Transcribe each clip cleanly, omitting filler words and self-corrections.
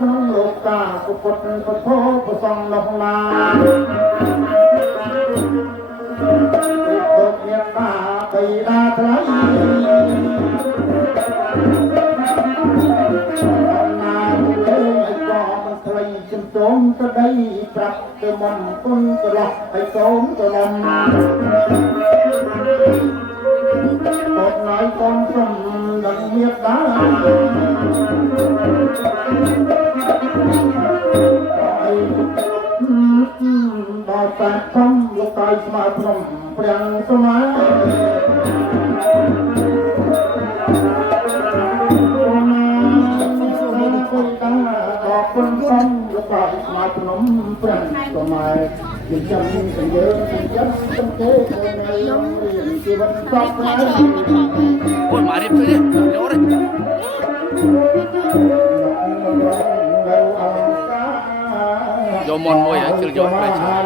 ក្នុងលោកកាពុទ្ធពធប្រសងលោកណាពុទ្ធញាតាបៃតាត្រៃណាទៅឲ្យក៏មិនស្រីជំទងទៅដីប្រាប់ទៅមុនគុណត្រឡប់ឲ្យកូនត្រឡំពុទ្ធណៃកូនសុំនឹងមេត្តាដល់តែខំលោកតាយស្មារតីព្រះសមាដល់គុណខំលោកតាយស្មារតីព្រះសមាយើងចាំយើងចាំសង្កេតនៅជីវិតសពហើយអូយមករៀបទៅនេះយករត់យកមន់មួយជិលយកប្រចាំ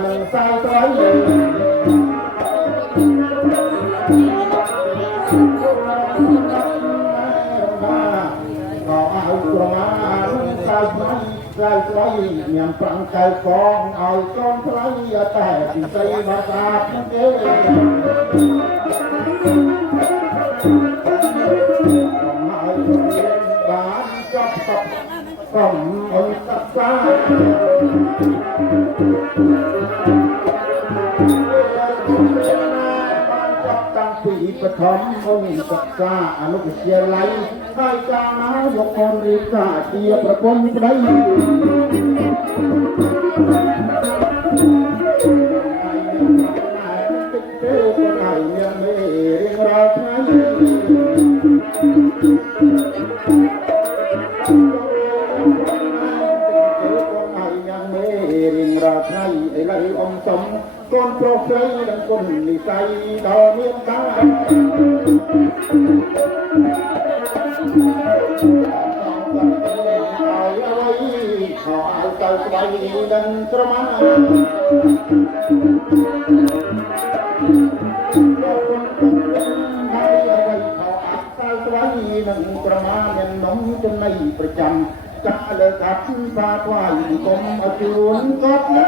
ក្រោយញ៉ាំប្រាំកៅកងឲ្យកូនថ្លៃតែពីស្រីបាសាទេបានចប់តបក្រុមអនសិក្សាតាំងពីបឋមអនសិក្សាអនុវិទ្យាល័យហើយកាលណាយកកូនរៀបការជាប្រពន្ធប្តីអំសំកូនប្រុសស្រីនិងគុណនិស័យដ៏មានតាខោអាវទៅស្បៃនិងក្រមានឹងក្រមាមាននំចំណៃប្រចាំចាក់លើកាត់បាថ្វាយកុំអជួនកត់ណា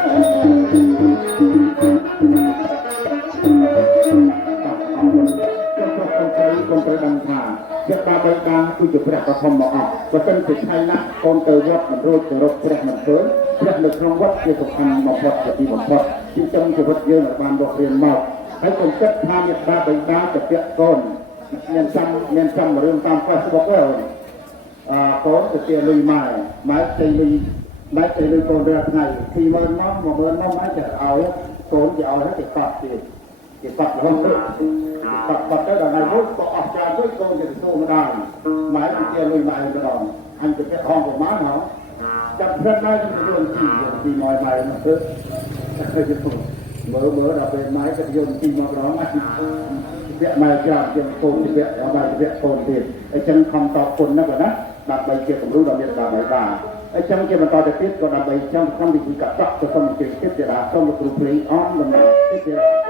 កុំត្រូវដឹងថាចិត្តបាបៃតាគឺជាព្រះប្រធមមកអស់បើសិនជាថ្ងៃណាកូនទៅវត្តមិនរួចទៅរកព្រះមិនឃើញព្រះនៅក្នុងវត្តជាសំខាន់បំផុតជាទីបំផុតជាចឹងជីវិតយើងបានរករៀនមកហើយកុំគិតថាមេត្តាបៃតាទៅពាក់កូនមានចាំរឿងតាម Facebook ហ្នឹងកូនទៅជាលុយម៉ែទៅលុយកូនរាល់ថ្ងៃ20000មក10000មកម៉ែจะឲ្យកូនจะឲ្យហើយគេកត់ទៀតគេកត់រហូតទៅដល់ថ្ងៃមួយក៏អស់ចាទៅកូនจะទទួលម្ដងម៉ែទៅជាលុយម៉ែម្ដងអញទៅពាក់ហងប្រមាណហ៎ចាប់ព្រឹកដល់ទៅយល់ទីម៉ែម៉ែមកទៅមើលដល់ពេលម៉ែទៅយល់ទីមកម្ដងពាក់ម៉ែចាំជាកូនពាក់ម៉ែពាក់កូនទៀតអញ្ចឹងខំតបគុណណាបងណាដើម្បីជាគំរូដល់មេត្តាបៃតាអញ្ចឹងជាបន្តទៅទៀតក៏ដើម្បីចាំកម្មវិធីកតទៅសូមជម្រាបទៀតថាសូមលោកគ្រូភ្លេងអនដំណើរទៀត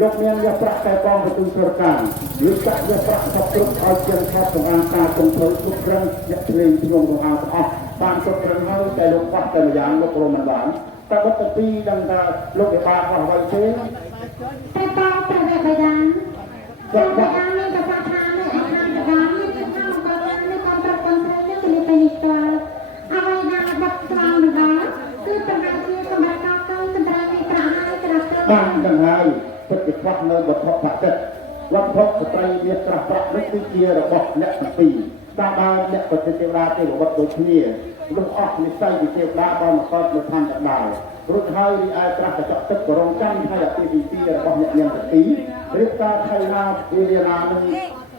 លោកមានយកប្រាក់តែបងទៅធ្វើការឬចាក់យកប្រាក់សពគ្រប់ឲ្យជាងខុសសម្អាតការគំរូគ្រប់គ្រងអ្នកឆ្លេងក្នុងរងអស់បានគ្រប់គ្រងហើយតែលោកបាត់តែម្យ៉ាងលោករមបានតែបទទីដឹងថាលោកវិបាករបស់អ្វីទេតែបងតែបៃតាគាត់មានតែថាថានេះអានបាននេះគឺថាបងនេះគាត់ប្រាប់បងថានេះគឺទៅនេះតើអ្វីណាបាត់ត្រង់នោះគឺប្រហែលជាសម្រាប់កៅសម្រាប់នេះប្រាហើយក្រាស់ទៅបានដឹងហើយពិតជាខ្វះនៅវត្ថុប្រតិវត្ថុស្ត្រីមានត្រាស់ប្រាក់នេះគឺជារបស់អ្នកទាំងពីរតាមបានអ្នកប្រតិទេវតាទេវវត្តដូចគ្នាលុះអស់និស័យពីទេវតាបានមកកើតនៅឋានតបាលរួចហើយរីឯត្រាស់កញ្ចក់ទឹកក៏រងចាំហើយអតិវិធីរបស់អ្នកនាងទាំងពីររៀបការថៃណាវិលាណានឹង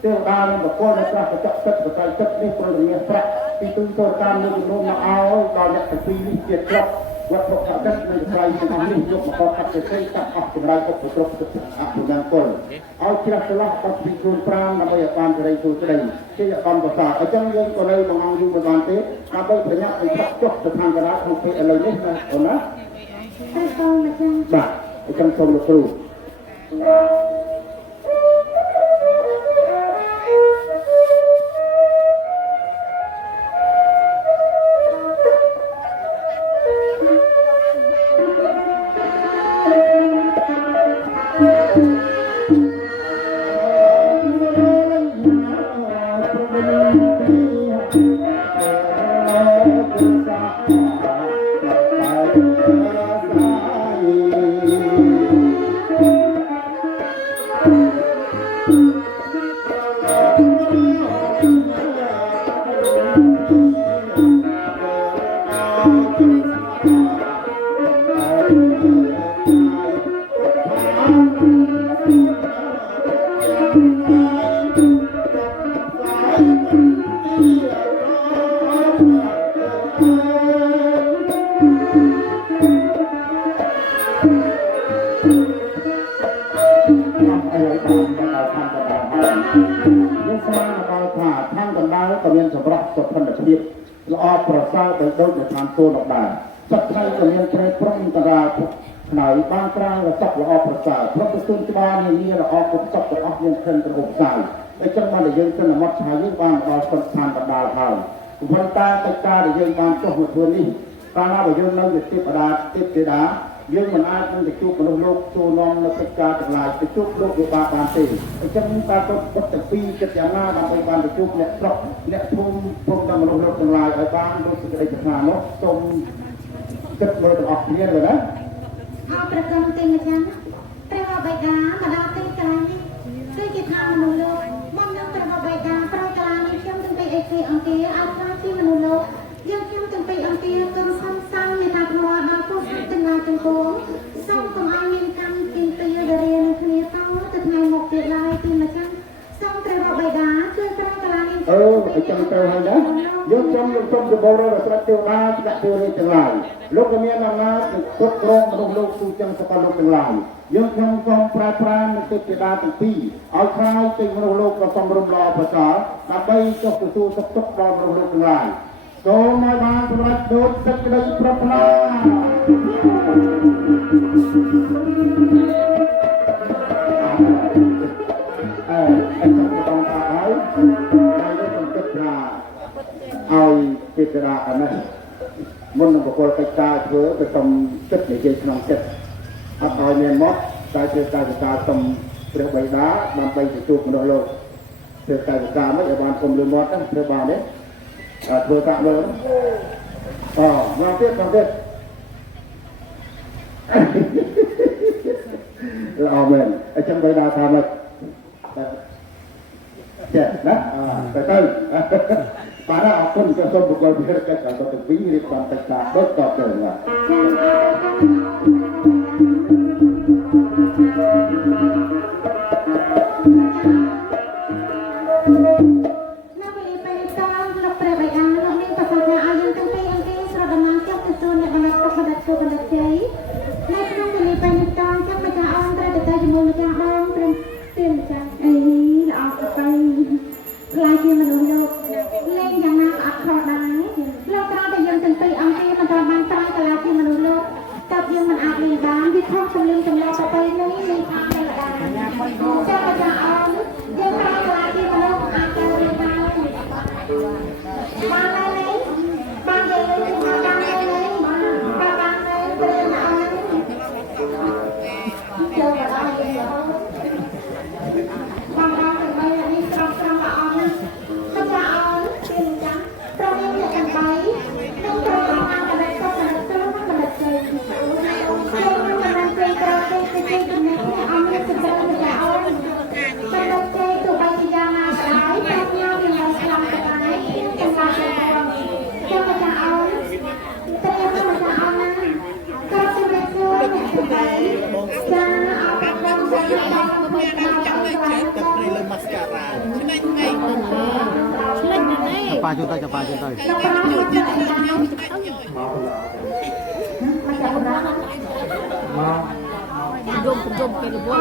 ទេវតានឹងប្រគល់នៅត្រាស់កញ្ចក់ទឹកបច្ច័យទឹកនេះពលរាប្រាក់ពីទូទៅតាមនៅចំនួនមកឲ្យដល់អ្នកទាំងពីរនេះជាក្លប់វត្តប្រតិនៅថ្លៃទាំងអស់នេះយកមកកាត់ទៅកាត់អស់ចម្រៃឧបទ្រពអភិញ្ញាគុលឲ្យជ្រះឆ្លាស់បាត់ពីខ្លួនប្រាំដើម្បីឲ្យបានសេរីសុខស្ដីជាអំបសាអញ្ចឹងយើងក៏នៅមកអង្គយូរមិនបានទេដើម្បីប្រញាប់ឲ្យឆាប់ចុះទៅខាងកណ្ដាលក្នុងពេលឥឡូវនេះណាអូនណាតែបងមកចឹងបាទអញ្ចឹងសូមលោកគ្រូល្អប្រសើរដោយដូចនៅតាមទូនអដែរសត្វថៃក៏មានព្រៃព្រំតារាផ្នែកបានក្រាងរស័ព្ទល្អប្រសើរព្រមទទួលច្បារនាល្អគ្រប់សពទាំងអស់មានក្រិនក្រហមផ្សាយហើយចឹងបានតែយើងសន្មត់ឆាយយើងបានដល់ស្ថានបដាលហើយប៉ុន្តែកិច្ចការដែលយើងបានចុះមកធ្វើនេះកាលណាបើយើងនៅជាទេវតាទេដាយើងមិនអាចនឹងទៅជួបមនុស្សលោកចូលនាំនៅកិច្ចការទាំងឡាយទៅជួបលោកវិបាកបានទេអញ្ចឹងតើគាត់បុតទាំងពីរចិត្តយ៉ាងណាដើម្បីបានទៅជួបអ្នកស្រុកអ្នកភូមិព្រមទាំងមនុស្សលោកទាំងឡាយឲ្យបានដូចសេចក្តីប្រាថ្នានោះសូមគិតមើលទាំងអស់គ្នាទៅណាអរប្រកបទេម្ចាស់ព្រះបិតាមកដល់ទីកន្លែងនេះគឺជាថាមនុស្សលោកមកនឹងព្រះបិតាប្រកឡានេះខ្ញុំទាំងពីអេគេអង្គាឲ្យខ្លះជាមនុស្សលោកយើងខ្ញុំទាំងពីអង្គាកុំសំសាំមេតាធម៌ដល់ពុទ្ធទាំងឡាយទាំងពួងសូមកុំឲ្យមានកម្មទីពីយរៀនគ្នាតទៅថ្ងៃមុខទៀតឡើយពីម្ចាស់សូមព្រះបិតាជួយប្រកឡានេះអញ្ចឹងទៅហើយណាយើងខ្ញុំលោកសូមជម្រាបដល់ស្ដេចទេវតាស្ដេចទេវរាជទាំងឡាយលោកក៏មានអំណាចគ្រប់គ្រងមនុស្សលោកទូទាំងសកលលោកទាំងឡាយ យើងខ្ញុំសូមប្រើប្រាស់នូវទេពធីតាទាំងពីរឲ្យខ្លាយជាមនុស្សលោកដ៏សមរម្យល្អប្រសើរដើម្បីចុះទទួលសុខទុក្ខដល់មនុស្សលោកទាំងឡាយសូមឲ្យបានសម្រេចដូចសេចក្តីប្រាថ្នាអញ្ចឹងបងប្អូនហើយយើងសំគិតថាឲ្យទេពធីតាអានេះមុននឹងបកលកិច្ចការធ្វើទៅសុំចិត្តនិយាយក្នុងចិត្តអត់ឲ្យមានមកតែជាការវិការសុំព្រះបិតាដើម្បីទទួលមនុស្សលោកព្រះកាយវិការមិនឲ្យបានគុំលឺមាត់ទេព្រះបានទេធ្វើតាក់មើលមកទៀតល្អមែនអញ្ចឹងបិតាថាមកចេះណាទៅបាទអរគុណសូមបកលវិរកិច្ចដល់ទាំងពីររៀបចំកិច្ចការដូចតទៅបាទChapa chúng tôi Jom ke lebur.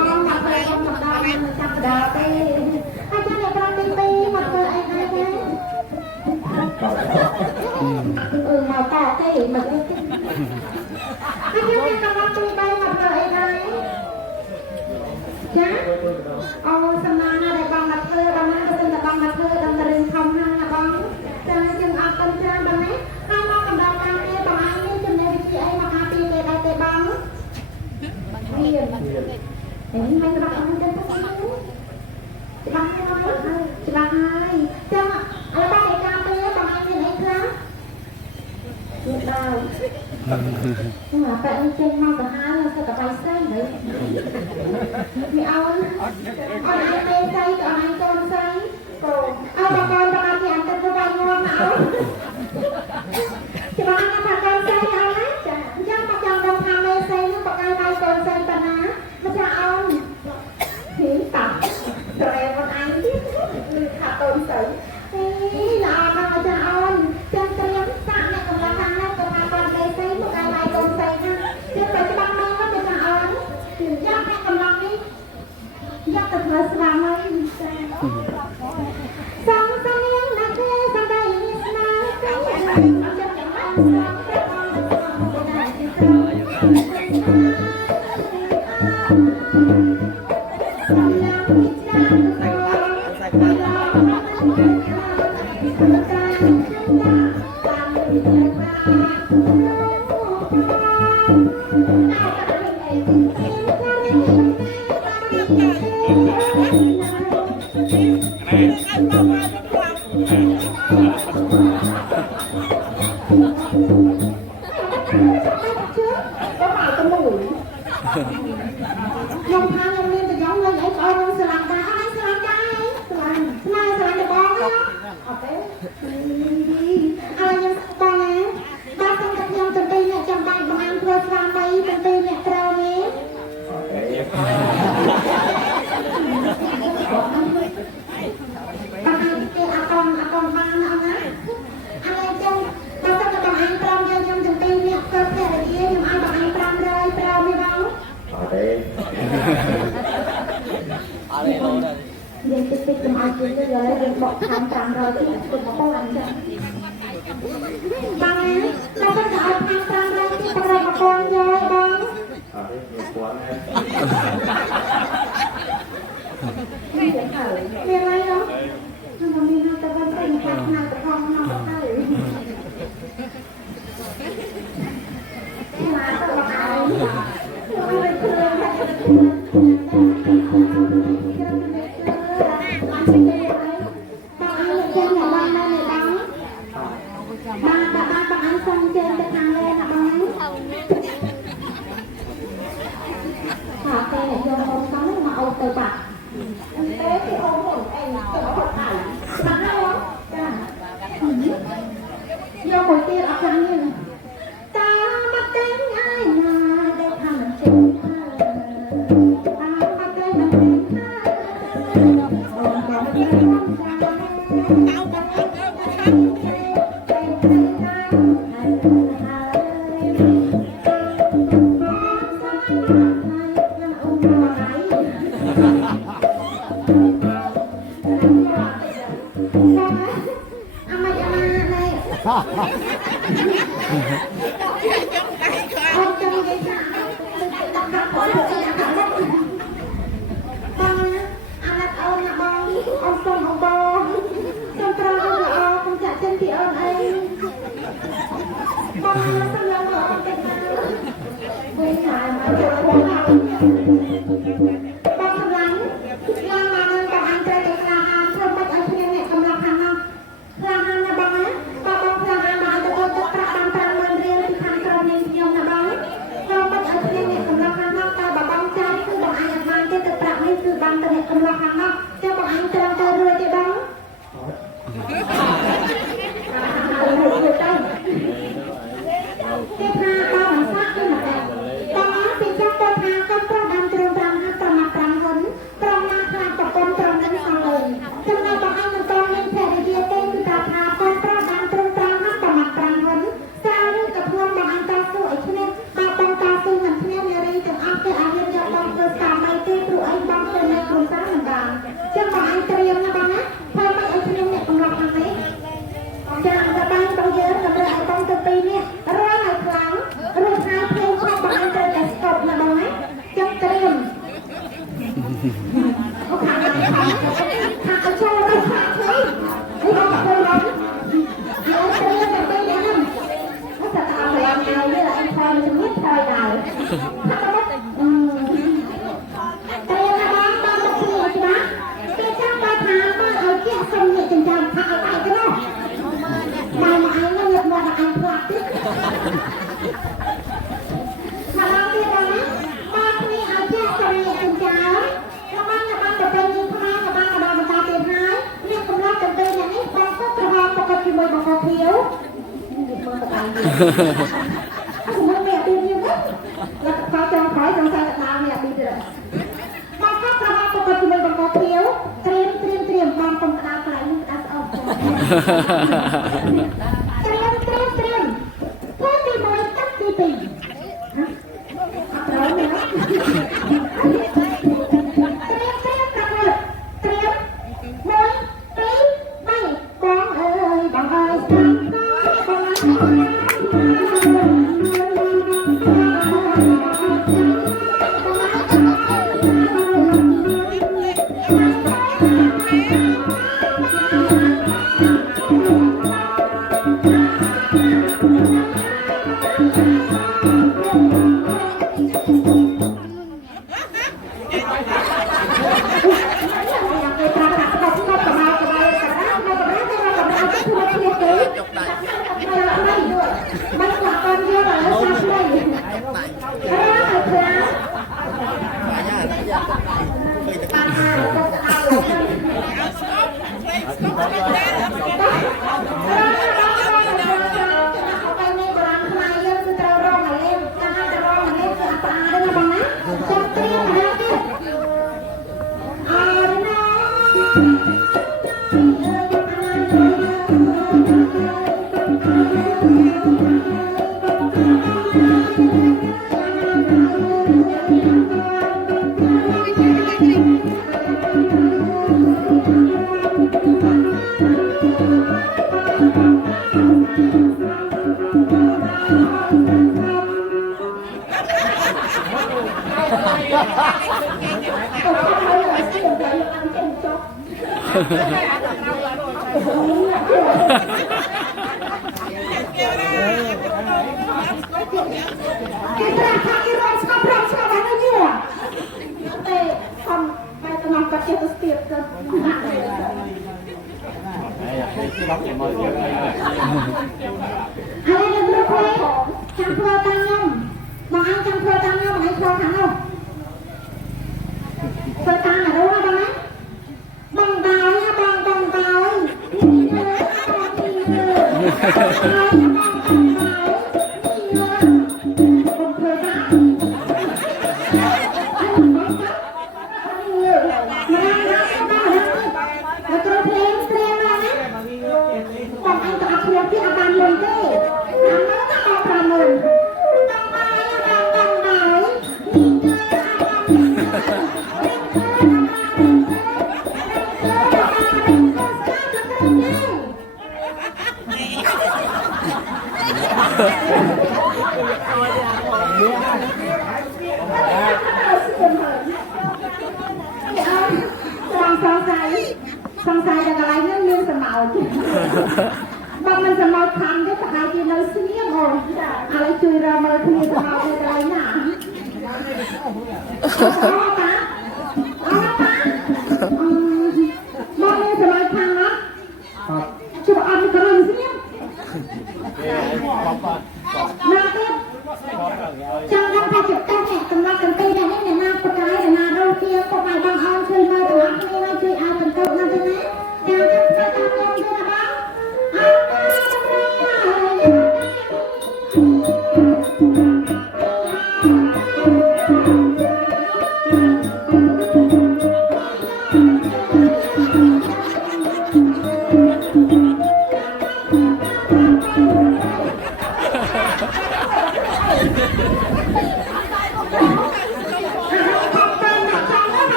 Màu tao cái mà anh nhớ cái con tôi bay mặt trời này chá xem nào này bằng mặt thơ bằng nó tên là bằng mặt thơ bằng rừng không hăng là bằng chân chân áp chân chân bằng ấy hai con cầm đầu cầm kia bằng anh ấy chân này chị ấy mặc hai tiền để đại tệ bằng hiền mấy cái bạn ăn chân chân chị bằng hai nói chị bằng hai chân ạ anh ba để cam kia bằng anh thì anh lắm biết đâu nhưng mà bạn trên mau cả hai là sao cả bài xây đấy mẹ ông ai bên xây cả hai con xây còn bà con thì ăn tên có bao ngon nào thì bà ăn bà con xây ao đấy chắc bà chồng đồng tham mê xây nó bà con con xây bà ná mà cha ông hiến tặng rồi em con anh thả tôn xây là bà cha ông chân triếm sẵn này còn là thằng này còn là con mê xây một ai con xây ha chứ phải cho bác mong nó cha ông thì chắc hay còn lòng đi chắc được hơi xa mấy sang sang em đã thế sang đây Nhông tha nhông lên từ giống lên ấy coi luôn sờ làm đá ấy sờ làm cái sờ làm được bong đấy ai nhông bong á ba xong đặt nhông từ đây nè trong tay bằng ăn thôi làm bay từ đây nè treo nè bằng ăn cái con ba nó á ai trong ba xong đặt bằng ăn treo nhông trong từ đây nè cơ thể là kia nhông ai bằng ăn treo rồi treo đi đâu យើងលើយើងបកខាង500ទៀតទៅបកអញ្ចឹងបងតែគាត់ទៅឲ្យខាង500ទៀតប្រកបយកបងមានអីនោះខ្ញុំមានតែគាត់ទៅខាងណាទៅផងណាទៅមកទៅមកឲ្យខ្ញុំមិនយកមកទៀតអត់ចាំនេះតាមកតែងអាយណាដែលថាមិនចេះតាមកតែងមកតែង สงสัยจะอะไรเรื่องเรื่องสมองบางมันสมองทำได้แต่ใครกินเราซื้อยังไงอะไรช่วยเรามาคุยสมองอะไรหนาเอาละปะบางมันสมองทำนะช่วยเอาไปกระดิ่งซื้อนาเต้จังหวะไปจุดตั้งแต่จังหวะกันเต้นได้ในนาปกายในนาเราเที่ยวก็ไปบางเอาช่วยมาตัวนี้ช่วยเอาเป็นตัวนั่นใช่ไหมเดี๋ยวจะทำยังไงบ้าง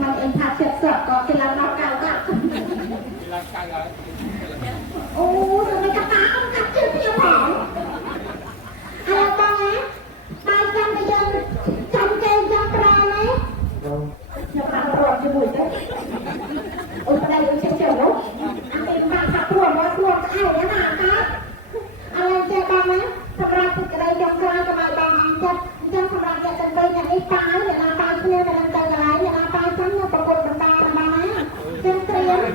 มันเองพาเช็ดสดก็เป็นลำดับเก่า អូសម្រាប់កតាអត់កាត់ជិះទៀតផងហើយបងណាបាយចាំទៅយើងចាំគេយកប្រើណាខ្ញុំបានរត់ជាមួយទៅអូប្តីយើងចេះចេះនោះអានេះបានថាព្រួតមកព្រួតស្អែកណាតាអរចេះបងណាសម្រាប់ទឹកក្តីចង់ក្រោយកុំឲ្យបងអង្ចិត្តអញ្ចឹងសម្រាប់អ្នកទាំង3អ្នកនេះប៉ាអ្នកណាប៉ាគ្នាទៅនឹងទៅកន្លែងអ្នកណាប៉ាចាំខ្ញុំប្រកួតបន្តតាមបងណាចឹងត្រៀមអ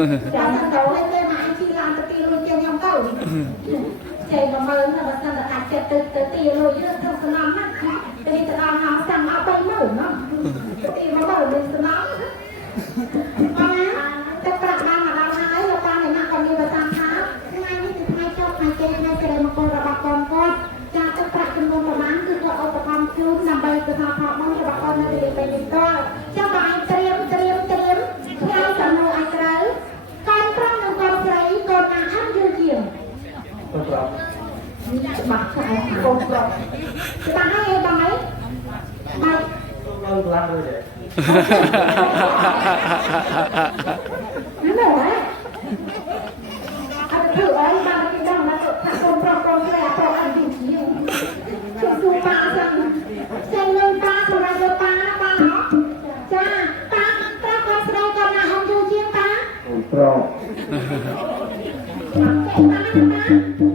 ូចាំទៅឲ្យគេមកជីឡានទៅទីលុយជាខ្ញុំទៅចេញមកមើលថាបើសិនតែអាចចិត្តទៅទីលុយយើងទៅសំណំណាទៅទៅដល់ហៅចាំអត់ទៅមើលណាទីមកមើលនឹងសំណំអរតែប្រាប់បានមកដល់ហើយលោកតាអ្នកណាក៏មានប្រសាសន៍ថាថ្ងៃនេះគឺថ្ងៃចុះថ្ងៃគេថ្ងៃសិរីមង្គលរបស់កូនគាត់ចាទឹកប្រាក់ចំនួនប្រមាណគឺគាត់ឧបត្ថម្ភជូនដើម្បីទៅថាផលបងរបស់កូននៅទីពេលនេះក៏ចាំបងឯងត្រៀមថ្ងៃសំណួរឲ្យត្រូវកូនប្រុសនិងកូនស្រីកូនណាអត់យល់ជាងកូនប្រុសច្បាស់ឆ្អែតកូនប្រុសច្បាស់ហើយឯងបងឯងបាច់នៅខ្លាំងដូចទេណាមើលអត់ធ្វើអីបានគេដឹងណាថាកូនប្រុសកូនស្រីអត់ប្រុសអត់យល់ជាងជុំជួប៉ាចឹងចេញលុយប៉ាសម្រាប់យកប៉ាប៉ាចាប៉ាប្រុសកូនស្រីកូនណាអត់យល់ជាងប៉ាកូនប្រុស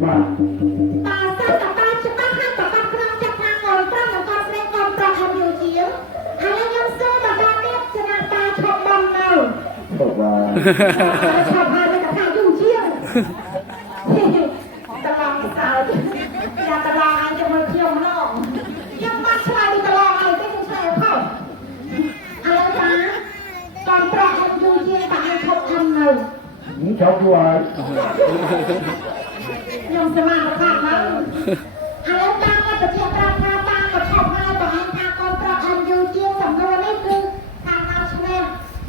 បាទប៉ាសិនតែប៉ាច្បាស់ហើយប៉ាក្នុងចិត្តថាកូនប្រុសនិងកូនស្រីកូនប្រុសអត់យល់ជាងហើយខ្ញុំសួរបន្តទៀតចំណាក់ប៉ាឈប់បំនៅបាទឈប់ហើយតែថាយល់ជាងតឡងសើចយ៉ាតឡងឲ្យជាមួយខ្ញុំណងខ្ញុំបាត់ឆ្លើយតឡងឲ្យទេខ្ញុំឆ្លើយអត់ឥឡូវចាកូនប្រុសអត់យល់ជាងប៉ាឈប់អំនៅនេះចោលយូរហើយខ្ញុំសមាធិខាត់មកឥឡូវប៉ាគាត់ទៅជាប្រាប់ថាប៉ាក៏ឈប់ហើយបងឯងថាកូនប្រុសអត់យល់ជាងសំណួរនេះគឺខាងមកឆ្នេះ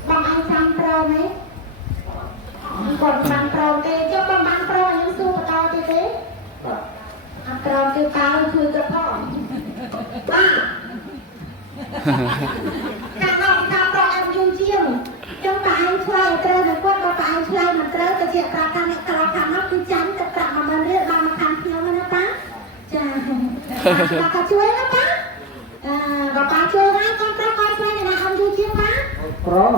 បងឯងចាំប្រមទេគាត់បានប្រមទេចុះបងបានប្រមខ្ញុំសួរបន្តទៀតទេបាទអត់ប្រមគឺប៉ាជួយទៅផងបាទខាងមកថាប្រុសអត់យល់ជាងចុះប៉ាឯងឆ្លើយត្រូវនឹងគាត់បើប៉ាឯងឆ្លើយមិនត្រូវទៅជាប្រាប់ថាអ្នកក្រៅខាងមកគឺចាំទៅប្រាក់10000រៀលបានមកខាងខ្ញុំណាប៉ាចាប៉ាក៏ជួយណាប៉ាបើប៉ាជួយហើយកូនប្រុសកូនស្រីអ្នកណាអត់យល់ជាងប៉ាប្រុស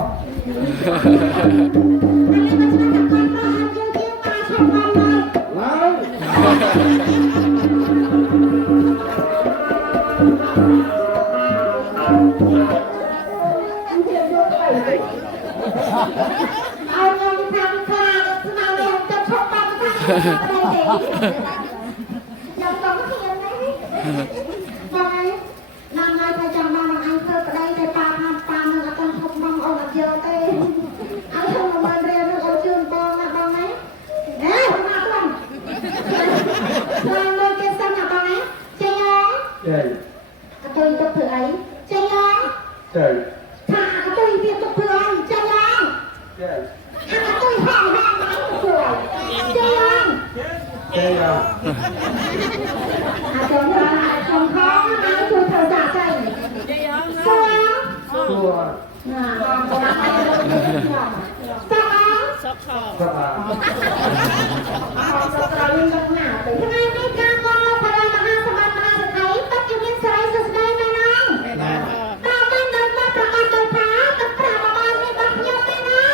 ខ្ញុំក៏មិនហ៊ានដែរបងណាំហើយថាចាំបងអញធ្វើប្តីតែប៉ាថាប៉ានឹងអត់ទៅឈប់បងអូនអត់យកទេឲ្យខ្ញុំមករៀននឹងអូនជូនបងណាបងណាហេបងណាបងបងមកគេសិនណាបងណាចេញអត់អត់ទៅទៅធ្វើអីចេញអត់ចេញថាអត់ទៅទៀតទៅធ្វើអីចេញអត់ចេញអត់ទៅហៅហៅមកជួយចេញអត់ចេញអត់ อาจารย์ว่าชมท้องนะช่วยเธอจ่าใจตัวน่ะสักคำเราเล่นกันหนาไปทำไมไม่กล้าก็พลังมหาสมบัติมหาสไตล์ปัจจุบันสายสุดได้ไหมน้องเราไม่เดินมาประกันเดินช้ากับปราบมาในบัตรยศไหมน้อง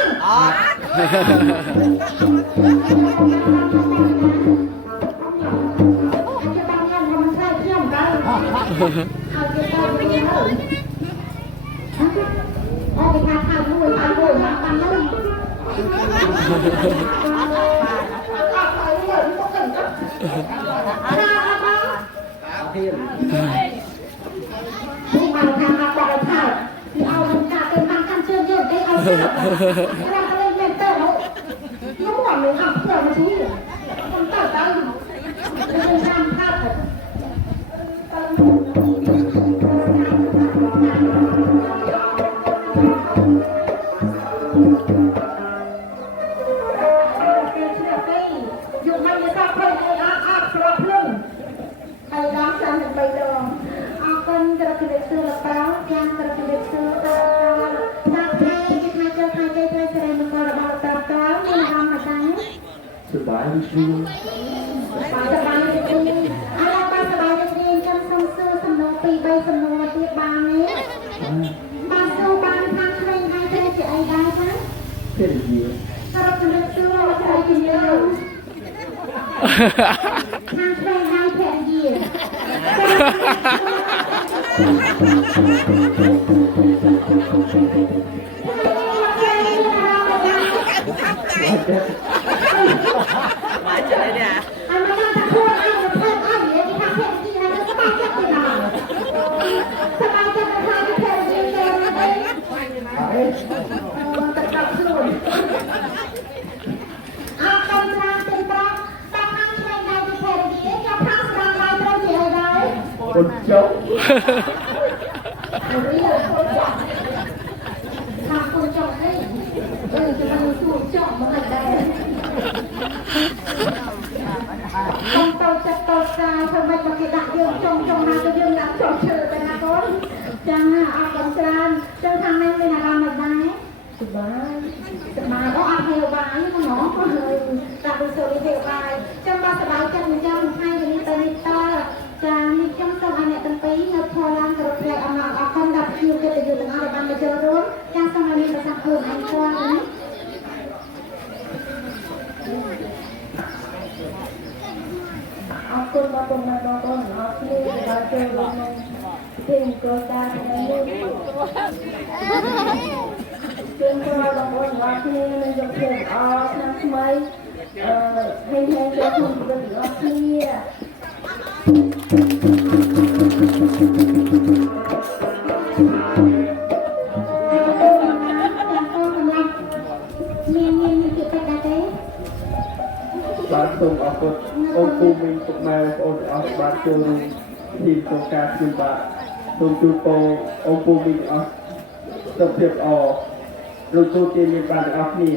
จะบางอย่างมันใช่เที่ยงกันเอาจะไปไม่ได้เลยเอาไปทานข้าวด้วยทานด้วยทานกันเลยที่มาทางมาปล่อยข้าวที่เอาลูกกาเป็นทางการเชื่อมโยงได้เอาเสื้อเราก็เลยเมนเตอร์แล้วน้องหวานเลยอ่ะเพื่อมาชี้คนต่อไปเป็นทางข้าวอยู่มันจะต้องเป็นไอ้อาคราพลุ่งไอ้น้ำสันเป็นใบดองอาคนกระดิ่งเสือเปล่ายังกระดิ่งเสือตาตาเพลย์ที่มาเจอใครใจใจแสดงมันก็ระบาดตาเปล่าไม่ทำอะไรสบายดีสบายดีอะไรบ้างสบายดีจำส่งเสือสนุกปีใบสนุกที่บางนี้บางสู้บางทางใครให้ใจจะไอ้ได้ไหมเช่นเดียวกระดิ่งเสือว่าจะไอ้กินเยอะทางใครให้แผนเดียวมาเจอเนี่ยอันนั้นจะพูดไอ้จะเพิ่มไอ้เดี๋ยวที่ทางแผนที่ให้สบายใจเป็นอะไรสบายใจเป็นทางแผนที่เลยแต่กลับส่วนอาการทางเป็นปลาแต่ทางใครในที่แผนที่จะทางสบายใจเป็นอะไรคนเจ้าเรียกคนเจ้าทางคนเจ้าให้จะมาดูถูกเจ้ามาได้ต้องโตจะโตใจทำไมมาเกดักยืมจงมาจะยืมหลังจงเชิญเป็นอะไรก้นจังอาการจานจังทางนั้นเป็นอะไรมาได้สบายสบายก็อาเทวบายก็หนอก็เลยตาดูโซลิเทวบายจังมาสบายจังจังให้ยังมีเป็นตาจังนี่จังต้องอันเนี่ยตั้งปีเงาพอลังกระเพาะอาคนดับคิวก็จะอยู่ตรงอะไรบ้างมาเจอรุ่นจังต้องอันนี้ภาษาอื่นอันกว้างนี้aku makan makan aku baca roman tingko dari ini tingko roman aku menjadi orang semai hanya jadi berarti bạn cùng ở cột ông cu mình cũng mà ông ở bạn cùng thì cùng cả cùng bạn cùng chú cô ông cu mình ở tập việc ở rồi cô tiền mình bạn ở nè